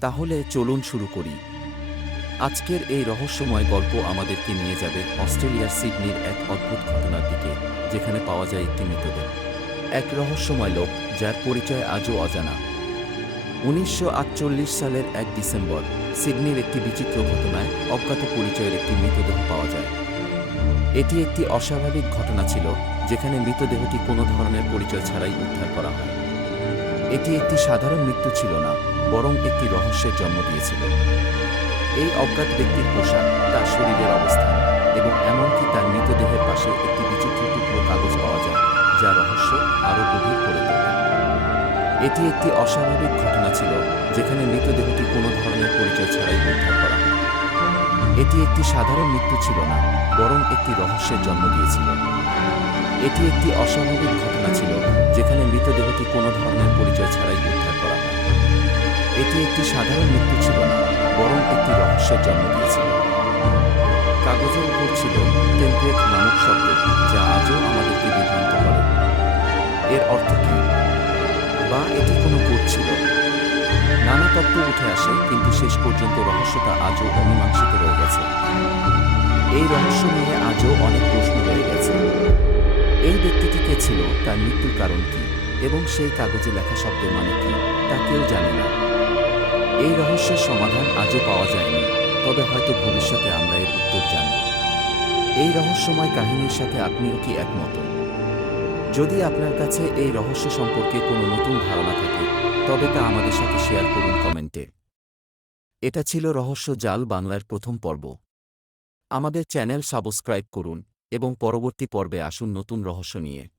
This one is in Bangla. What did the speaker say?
তাহলে চলুন শুরু করি। আজকের এই রহস্যময় গল্প আমাদেরকে নিয়ে যাবে অস্ট্রেলিয়ার সিডনির এক অদ্ভুত ঘটনার দিকে, যেখানে পাওয়া যায় একটি মৃতদেহ। এক রহস্যময় লোক, যার পরিচয় আজও অজানা। উনিশশো আটচল্লিশ সালের এক ডিসেম্বর, সিডনির একটি বিচিত্র ঘটনায় অজ্ঞাত পরিচয়ের একটি মৃতদেহ পাওয়া যায়। এটি একটি অস্বাভাবিক ঘটনা ছিল, যেখানে মৃতদেহটি কোনো ধরনের পরিচয় ছাড়াই উদ্ধার করা হয়। এটি একটি সাধারণ মৃত্যু ছিল না, বরং একটি রহস্যের জন্ম দিয়েছিল। এই অজ্ঞাত ব্যক্তির পোশাক, তার শরীরের অবস্থান এবং এমনকি তার মৃতদেহের পাশে একটি বিচিত্র টুকরো কাগজ পাওয়া যায়, যা রহস্য আরও গভীর করে তোলে। এটি একটি অস্বাভাবিক ঘটনা ছিল, যেখানে মৃতদেহটি কোনো ধরনের পরিচয় ছাড়াই উদ্ধার করা এটি একটি সাধারণ মৃত্যু ছিল না, বরং একটি রহস্যের জন্ম দিয়েছিল। এটি একটি অস্বাভাবিক ঘটনা ছিল মৃতদেহটি কোনো ধরনের পরিচয় ছাড়াই উদ্ধার করা হয়। এটি একটি সাধারণ মৃত্যু ছিল না, বরং একটি রহস্যের জন্ম দিয়েছিল। কাগজের উপর ছিল টেমপ্লেট নামক শব্দ, যা আজও আমাদেরকে বিভ্রান্ত করে। এর অর্থ কী? বা এটি কোনো কোড ছিল? নানা তত্ত্ব উঠে আসে, কিন্তু শেষ পর্যন্ত রহস্যটা আজও অমীমাংসিত রয়ে গেছে। এই রহস্য নিয়ে আজও অনেক প্রশ্ন রয়ে গেছে। এই ব্যক্তিটিকে ছিল? তার মৃত্যুর কারণ কি? এবং সেই কাগজে লেখা শব্দের মানে কি, তা কেউ জানে না। এই রহস্যের সমাধান আজও পাওয়া যায়নি, তবে হয়তো ভবিষ্যতে আমরা এর উত্তর জানব এই রহস্যময় কাহিনীর সাথে আপনিও কি একমত? যদি আপনার কাছে এই রহস্য সম্পর্কে কোনো নতুন ধারণা থাকে, তবে তা আমাদের সাথে শেয়ার করুন কমেন্টে। এটা ছিল রহস্য জাল বাংলার প্রথম পর্ব। আমাদের চ্যানেল সাবস্ক্রাইব করুন এবং পরবর্তী পর্বে আসুন নতুন রহস্য নিয়ে।